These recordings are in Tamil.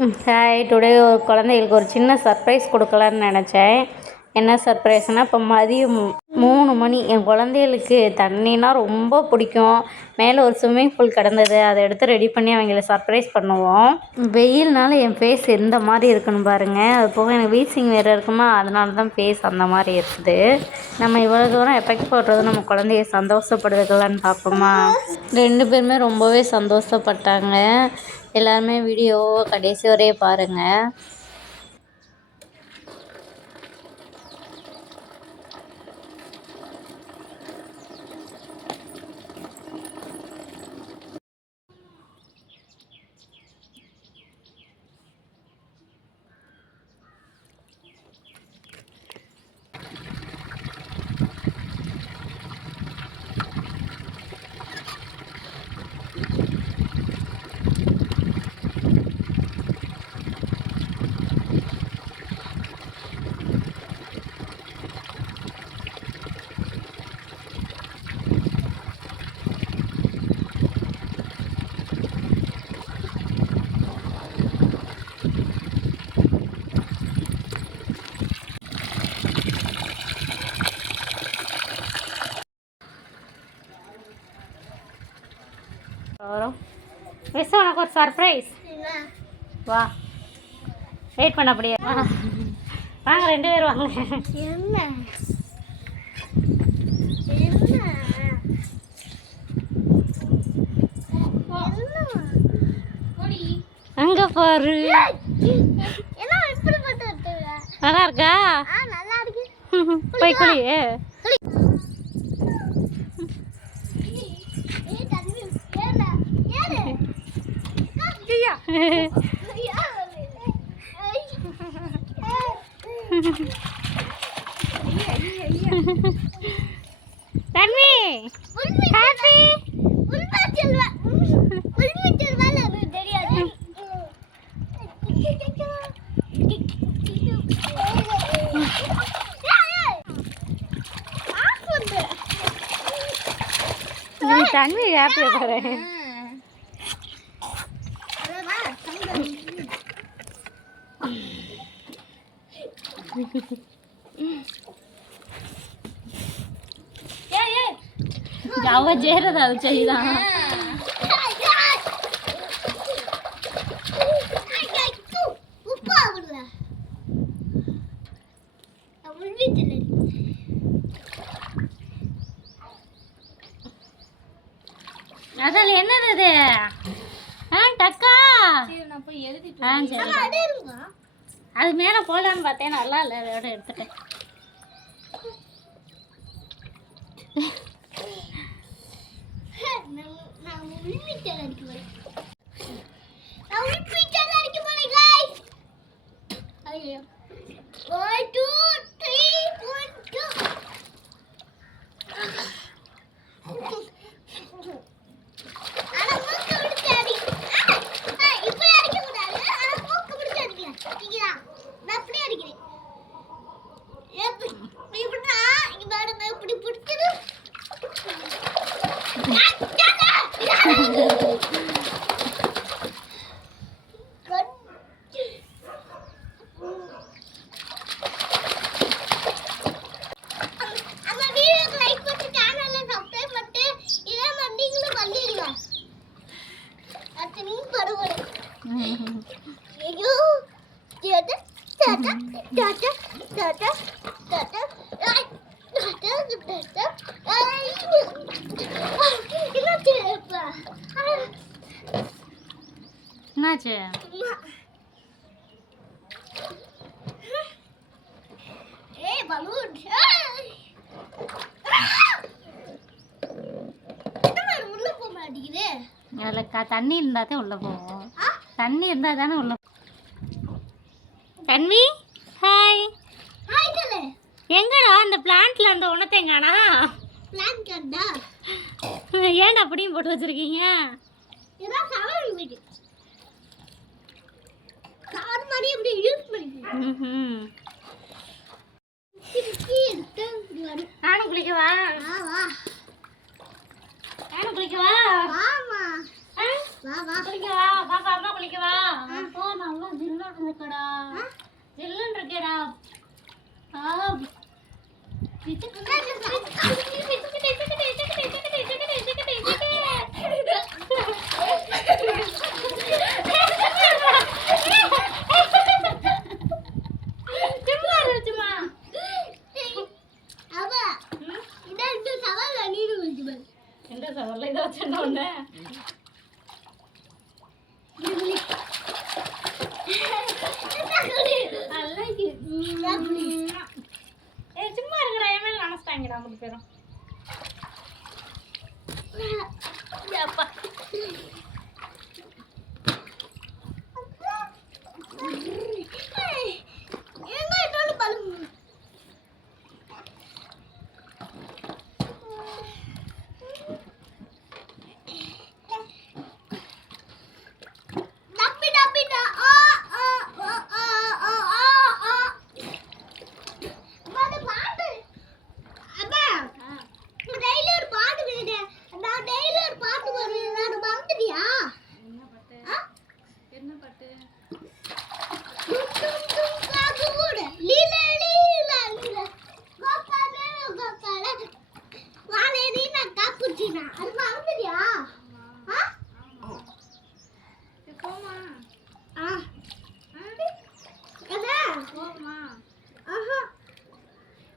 ஹாய், டுடே ஒரு குழந்தைகளுக்கு ஒரு சின்ன சர்ப்ரைஸ் கொடுக்கலான்னு நினச்சேன். என்ன சர்ப்ரைஸ்னால், இப்போ மதியம் 3 மணி. என் குழந்தைகளுக்கு தண்ணினா ரொம்ப பிடிக்கும். மேலே ஒரு ஸ்விம்மிங் பூல் கிடந்தது, அதை எடுத்து ரெடி பண்ணி அவங்கள சர்ப்ரைஸ் பண்ணுவோம். வெயில்னால என் ஃபேஸ் எந்த மாதிரி இருக்குன்னு பாருங்கள். அது போக எனக்கு வீசிங் வேறு இருக்குமா, அதனால தான் ஃபேஸ் அந்த மாதிரி இருக்குது. நம்ம இவ்வளோ தூரம் எஃபெக்ட் போடுறது நம்ம குழந்தைய சந்தோஷப்படுறதுக்கலான்னு பார்ப்போமா. 2 பேருமே ரொம்பவே சந்தோஷப்பட்டாங்க. எல்லாருமே வீடியோவை கடைசி வரையே பாருங்கள். மிஸ், உனக்கு ஒரு சர்ப்ரைஸ். வா, வெயிட் பண்ண அப்படியே. வாங்க, 2 பேர் வாங்க. அங்க பாரு, நல்லா இருக்கா? போய் குளி. தன்வி, ஹாப்பி. தன்வி ஹாப்பியா பாரு. அவ செய்யறதா அது செய்தான். அதில் என்னது டக்கா? அது மேலே போடலான்னு பார்த்தேன், நல்லா இல்லை, அதோட எடுத்துட்டேன். என்னாச்சு? தண்ணி இருந்தா தான் உள்ள போவோம். தண்ணி இருந்தா தானே உள்ள. தன்வி, ஹாய். எங்கடா அந்த பிளான்ட்ல அந்த உணத்தை எங்கடா? ஏன்டா அப்படியும் போட்டு வச்சிருக்கீங்க? நானும் குளிக்கவா? நானும் குளிக்கவா? குளிக்கவா? பாப்பா, அம்மா குளிக்கவா? போ, நான் இருக்கடா, ஜில்லுன்னு இருக்கேடா. எந்த சவரில் இதை வச்சுருந்தோன்னு சும்மா இருக்கிற என் மேலே நினச்சிட்டாங்கடா மூணு பேரும். அப்பா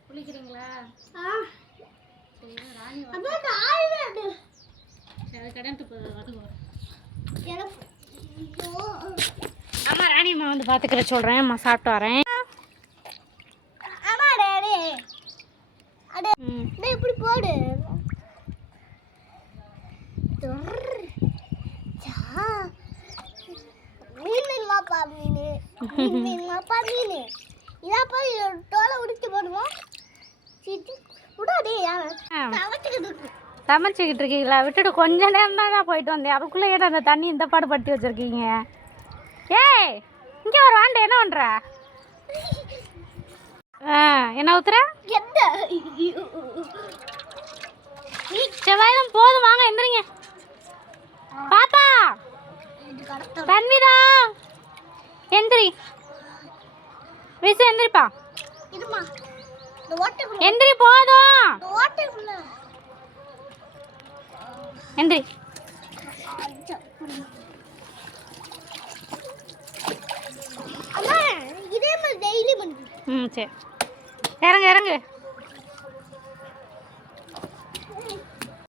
குளிக்கிறீங்களா? அம்மா ராணி அம்மா வந்து பார்த்துக்கிற சொல்கிறேன். அம்மா சாப்பிட்டு வரேன். இப்படி போடு. மீன்ப்பா மீன் இதான் போய் தோலை உடிச்சு போடுவோம். சமைச்சிக்கிட்டு இருக்கீங்களா? விட்டுட்டு கொஞ்ச நேரம் தான் போயிட்டு வந்தேன். அதுக்குள்ளே ஏன் அந்த தண்ணி இந்த பாடு படுத்தி வச்சுருக்கீங்க? ஏய் இங்கே ஒரு வாண்ட என்ன பண்ணுற? என்ன ஊத்துற? செவ்வாயிலும் போதும், வாங்க எந்திரிங்க. பாப்பா தன்விதா எந்திரி. விசு எந்திரிப்பா. எந்திரி போதும். எந்திரி. இதே மாதிரி டெய்லி பண்ணு. சரி இறங்கு இறங்கு.